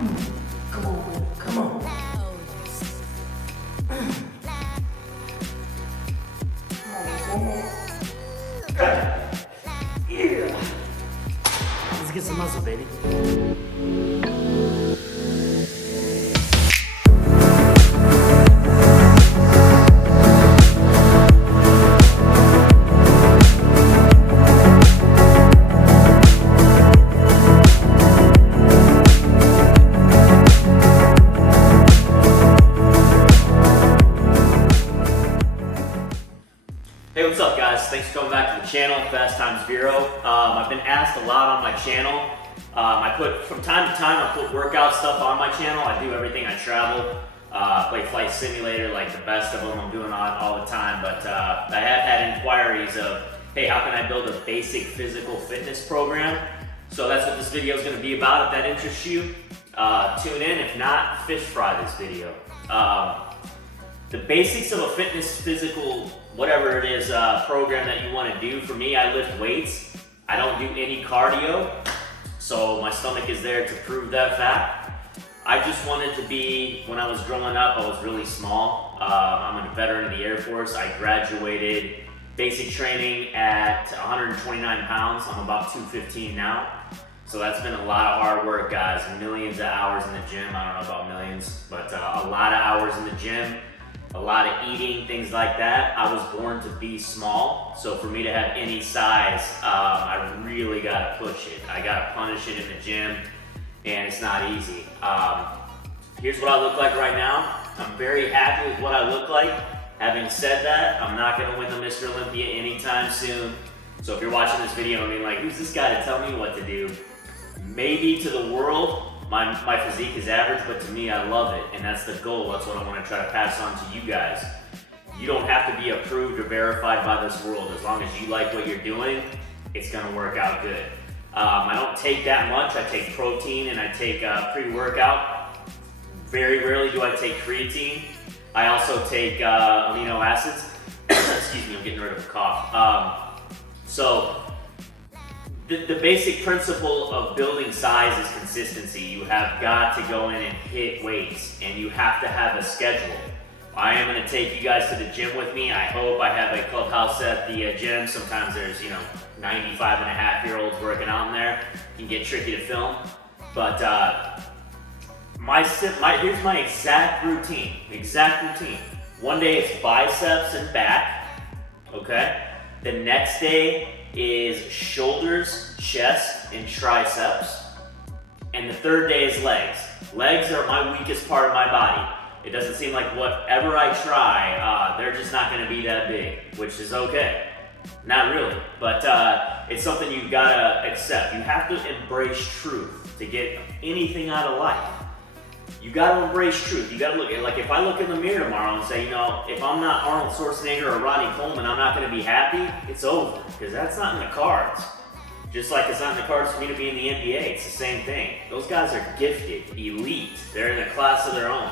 Come on, baby. Come on. Come on, one more. Yeah. Let's get some muscle, baby. Hey, what's up guys? Thanks for coming back to the channel, Fast Times Vero. I've been asked a lot on my channel. From time to time, I put workout stuff on my channel. I do everything. I travel, play Flight Simulator, like the best of them. I'm doing all the time, but I have had inquiries of, hey, how can I build a basic physical fitness program? So that's what this video is going to be about. If that interests you, tune in. If not, fish fry this video. The basics of a fitness, physical, whatever it is, program that you want to do. For me, I lift weights. I don't do any cardio, so my stomach is there to prove that fact. I just wanted to be, when I was growing up, I was really small. I'm a veteran of the Air Force. I graduated basic training at 129 pounds. I'm about 215 now. So that's been a lot of hard work, guys. Millions of hours in the gym. I don't know about millions, but a lot of hours in the gym. A lot of eating, things like that. I was born to be small, so for me to have any size, I really gotta push it. I gotta punish it in the gym, and it's not easy. Here's what I look like right now. I'm very happy with what I look like. Having said that, I'm not gonna win the Mr. Olympia anytime soon. So if you're watching this video and being like, who's this guy to tell me what to do? Maybe to the world, my physique is average, but to me, I love it, and that's the goal. That's what I want to try to pass on to you guys. You don't have to be approved or verified by this world. As long as you like what you're doing, it's gonna work out good. I don't take that much. I take protein and I take pre-workout. Very rarely do I take creatine. I also take amino acids. Excuse me, I'm getting rid of a cough. The basic principle of building size is consistency. You have got to go in and hit weights, and you have to have a schedule. I am going to take you guys to the gym with me. I hope I have a clubhouse at the gym. Sometimes there's, 95-and-a-half-year-olds working out in there. It can get tricky to film. But here's my exact routine. One day it's biceps and back, okay? The next day is shoulders, chest, and triceps. And the third day is legs. Legs are my weakest part of my body. It doesn't seem like whatever I try, they're just not gonna be that big, which is okay. Not really, but it's something you've gotta accept. You have to embrace truth to get anything out of life. You gotta embrace truth. You gotta look at, like, if I look in the mirror tomorrow and say, if I'm not Arnold Schwarzenegger or Ronnie Coleman, I'm not gonna be happy, it's over, because that's not in the cards. Just like it's not in the cards for me to be in the NBA, it's the same thing. Those guys are gifted, elite, they're in a class of their own.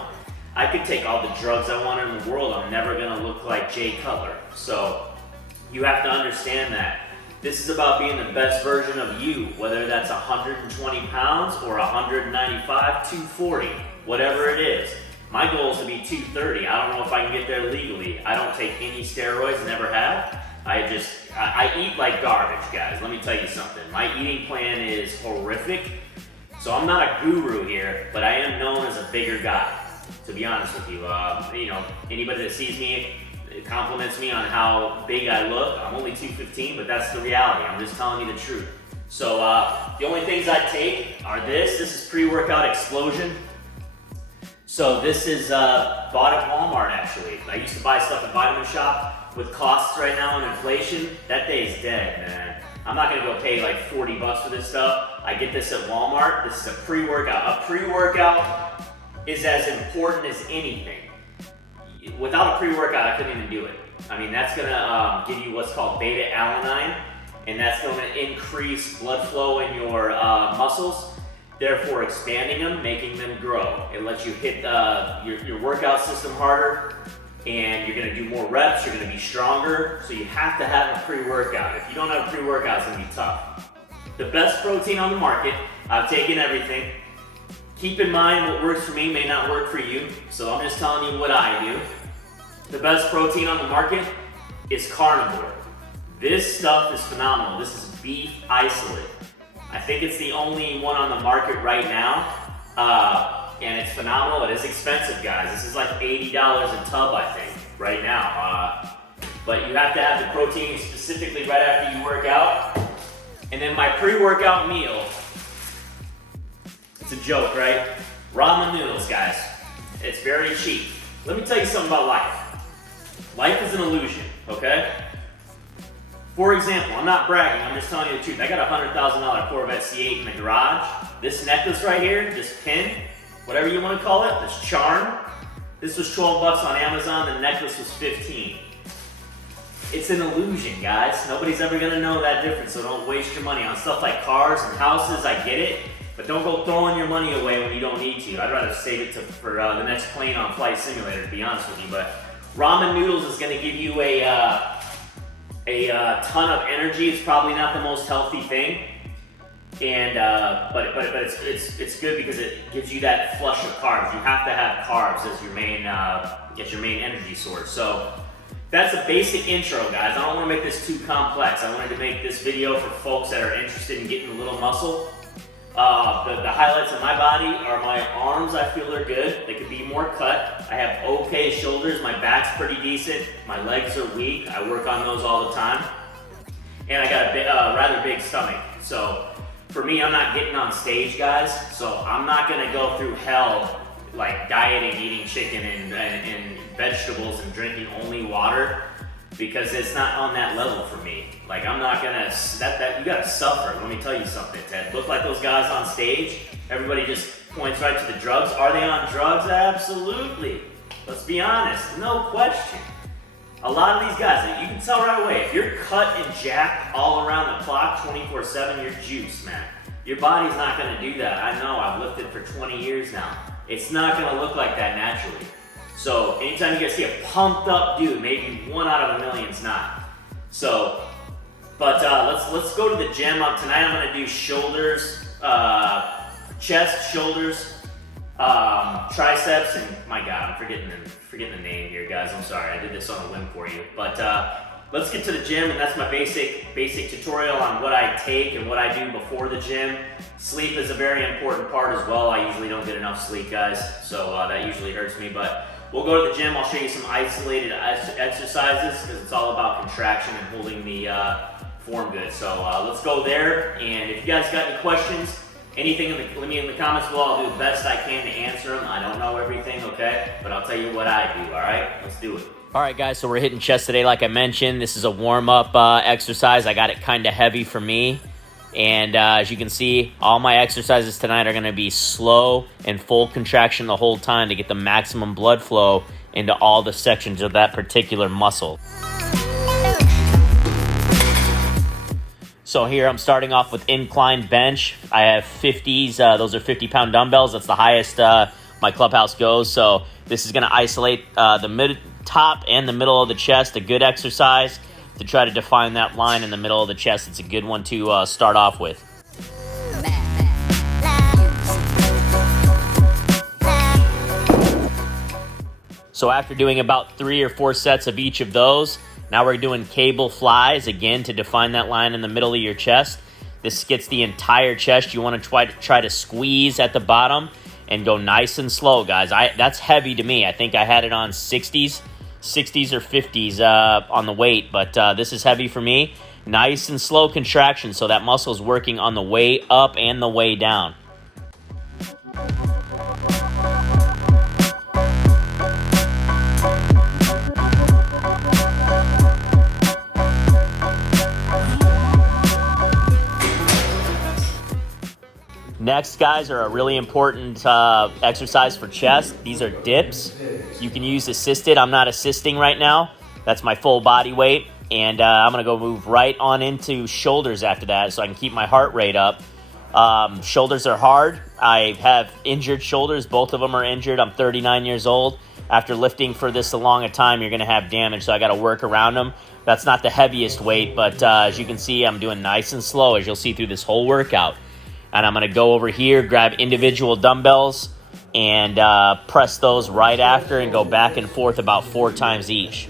I could take all the drugs I want in the world, I'm never gonna look like Jay Cutler. So, you have to understand that. This is about being the best version of you, whether that's 120 pounds or 195, 240, whatever it is. My goal is to be 230. I don't know if I can get there legally. I don't take any steroids, never have. I eat like garbage, guys. Let me tell you something. My eating plan is horrific. So I'm not a guru here, but I am known as a bigger guy, to be honest with you. Anybody that sees me, it compliments me on how big I look. I'm only 215, but that's the reality. I'm just telling you the truth. So the only things I take are this. This is pre-workout explosion. So this is bought at Walmart, actually. I used to buy stuff at Vitamin Shop. With costs right now and inflation, that day is dead, man. I'm not gonna go pay like 40 bucks for this stuff. I get this at Walmart. This is a pre-workout. A pre-workout is as important as anything. Without a pre-workout, I couldn't even do it. I mean, that's gonna give you what's called beta-alanine, and that's gonna increase blood flow in your muscles, therefore expanding them, making them grow. It lets you hit your workout system harder, and you're gonna do more reps, you're gonna be stronger, so you have to have a pre-workout. If you don't have a pre-workout, it's gonna be tough. The best protein on the market, I've taken everything. Keep in mind what works for me may not work for you, so I'm just telling you what I do. The best protein on the market is carnivore. This stuff is phenomenal. This is beef isolate. I think it's the only one on the market right now, and it's phenomenal. It is expensive, guys. This is like $80 a tub, I think, right now. But you have to have the protein specifically right after you work out. And then my pre-workout meal, it's a joke, right? Ramen noodles, guys. It's very cheap. Let me tell you something about life. Life is an illusion, okay? For example, I'm not bragging, I'm just telling you the truth. I got a $100,000 Corvette C8 in the garage. This necklace right here, this pin, whatever you want to call it, this charm, this was 12 bucks on Amazon, the necklace was 15. It's an illusion, guys. Nobody's ever gonna know that difference, so don't waste your money on stuff like cars and houses. I get it, but don't go throwing your money away when you don't need to. I'd rather save it for the next plane on Flight Simulator, to be honest with you. But ramen noodles is gonna give you a ton of energy. It's probably not the most healthy thing, and but it's good because it gives you that flush of carbs. You have to have carbs as your main energy source. So that's a basic intro, guys. I don't want to make this too complex. I wanted to make this video for folks that are interested in getting a little muscle. The highlights of my body are my arms. I feel they're good. They could be more cut. I have okay shoulders. My back's pretty decent. My legs are weak. I work on those all the time. And I got a rather big stomach. So for me, I'm not getting on stage, guys. So I'm not gonna go through hell like dieting, eating chicken and vegetables and drinking only water, because it's not on that level for me. Like, I'm not gonna, you gotta suffer. Let me tell you something, Ted. Look like those guys on stage, everybody just points right to the drugs. Are they on drugs? Absolutely. Let's be honest, no question. A lot of these guys, you can tell right away, if you're cut and jacked all around the clock 24/7, you're juiced, man. Your body's not gonna do that. I know, I've lifted for 20 years now. It's not gonna look like that naturally. So anytime you guys see a pumped up dude, maybe 1 out of a million's not. So, but let's go to the gym. Tonight I'm gonna do shoulders, chest, shoulders, triceps, and my God, I'm forgetting the name here, guys. I'm sorry, I did this on a whim for you. But let's get to the gym, and that's my basic tutorial on what I take and what I do before the gym. Sleep is a very important part as well. I usually don't get enough sleep, guys, so that usually hurts me. But we'll go to the gym. I'll show you some isolated exercises because it's all about contraction and holding the form good. So let's go there. And if you guys got any questions, anything, let me in the comments below. I'll do the best I can to answer them. I don't know everything, okay? But I'll tell you what I do, all right? Let's do it. All right, guys, so we're hitting chest today like I mentioned. This is a warm-up exercise. I got it kind of heavy for me. And as you can see, all my exercises tonight are going to be slow and full contraction the whole time to get the maximum blood flow into all the sections of that particular muscle. So here I'm starting off with incline bench. I have 50s. Those are 50-pound dumbbells. That's the highest my clubhouse goes. So this is going to isolate the top and the middle of the chest, a good exercise to try to define that line in the middle of the chest. It's a good one to start off with. So after doing about 3 or 4 sets of each of those, now we're doing cable flies again to define that line in the middle of your chest. This gets the entire chest. You want to try to squeeze at the bottom and go nice and slow, guys. That's heavy to me. I think I had it on 60s or 50s on the weight, but this is heavy for me. Nice and slow contraction, so that muscle is working on the way up and the way down. Next, guys, are a really important exercise for chest. These are dips. You can use assisted. I'm not assisting right now. That's my full body weight. And I'm going to go move right on into shoulders after that so I can keep my heart rate up. Shoulders are hard. I have injured shoulders. Both of them are injured. I'm 39 years old. After lifting for this long a time, you're going to have damage, so I got to work around them. That's not the heaviest weight, but as you can see, I'm doing nice and slow, as you'll see through this whole workout. And I'm gonna go over here, grab individual dumbbells, and press those right after and go back and forth about 4 times each.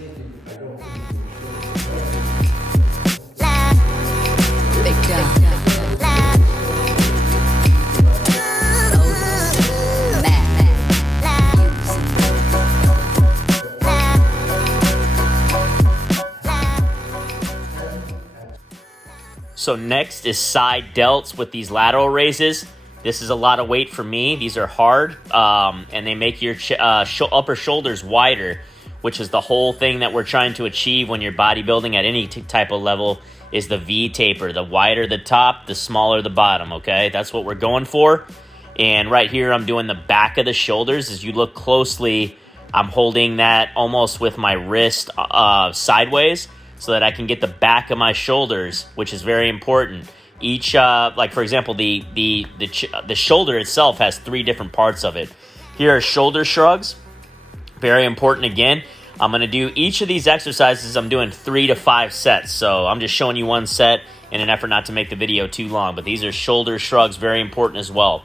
So next is side delts with these lateral raises. This is a lot of weight for me. These are hard, and they make your upper shoulders wider, which is the whole thing that we're trying to achieve when you're bodybuilding at any type of level, is the V taper. The wider the top, the smaller the bottom, okay? That's what we're going for. And right here, I'm doing the back of the shoulders. As you look closely, I'm holding that almost with my wrist sideways, so that I can get the back of my shoulders, which is very important. Each, like for example, the shoulder itself has 3 different parts of it. Here are shoulder shrugs, very important again. I'm gonna do each of these exercises, I'm doing 3 to 5 sets. So I'm just showing you one set in an effort not to make the video too long, but these are shoulder shrugs, very important as well.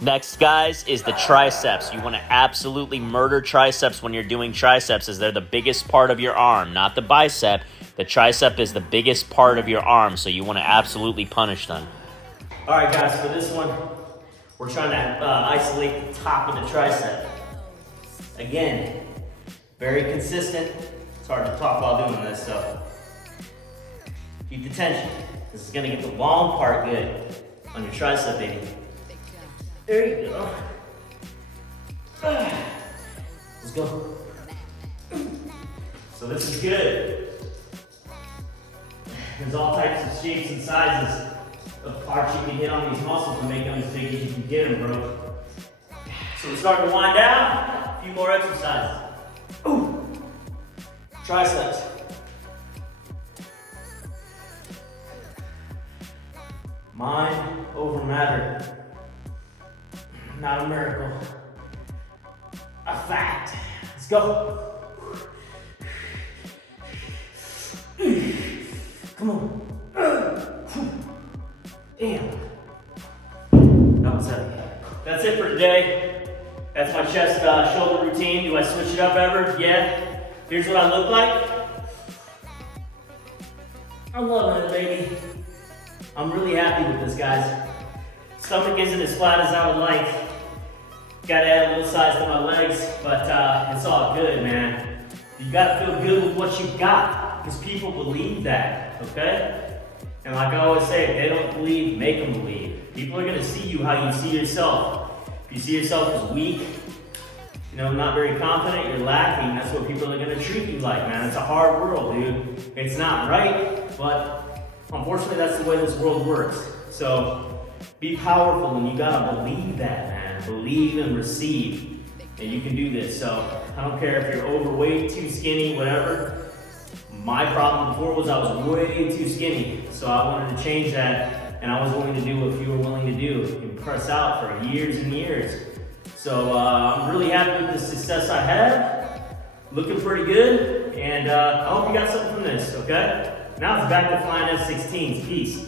Next, guys, is the triceps. You want to absolutely murder triceps when you're doing triceps, as they're the biggest part of your arm, not the bicep. The tricep is the biggest part of your arm, so you want to absolutely punish them. All right, guys, for this one, we're trying to isolate the top of the tricep. Again, very consistent. It's hard to talk while doing this, so keep the tension. This is gonna get the long part good on your tricep, baby. There you go. Let's go. So this is good. There's all types of shapes and sizes of parts you can hit on these muscles to make them as big as you can get them, bro. So we're starting to wind down. A few more exercises. Ooh. Triceps. Mind over matter. Not a miracle. A fact. Let's go. Come on. Damn. That was heavy. That's it for today. That's my chest shoulder routine. Do I switch it up ever? Yeah. Here's what I look like. I'm loving it, baby. I'm really happy with this, guys. Stomach isn't as flat as I would like. Gotta add a little size to my legs, but it's all good, man. You gotta feel good with what you've got, because people believe that, okay? And like I always say, if they don't believe, make them believe. People are gonna see you how you see yourself. If you see yourself as weak, not very confident, you're lacking, that's what people are gonna treat you like, man. It's a hard world, dude. It's not right, but unfortunately that's the way this world works. So be powerful, and you gotta believe that, man. Believe and receive, and you can do this. So I don't care if you're overweight, too skinny, whatever. My problem before was I was way too skinny, so I wanted to change that, and I was willing to do what you were willing to do and press out for years and years. So I'm really happy with the success I had. Looking pretty good, and I hope you got something from this, okay? Now it's back to flying F-16s. Peace.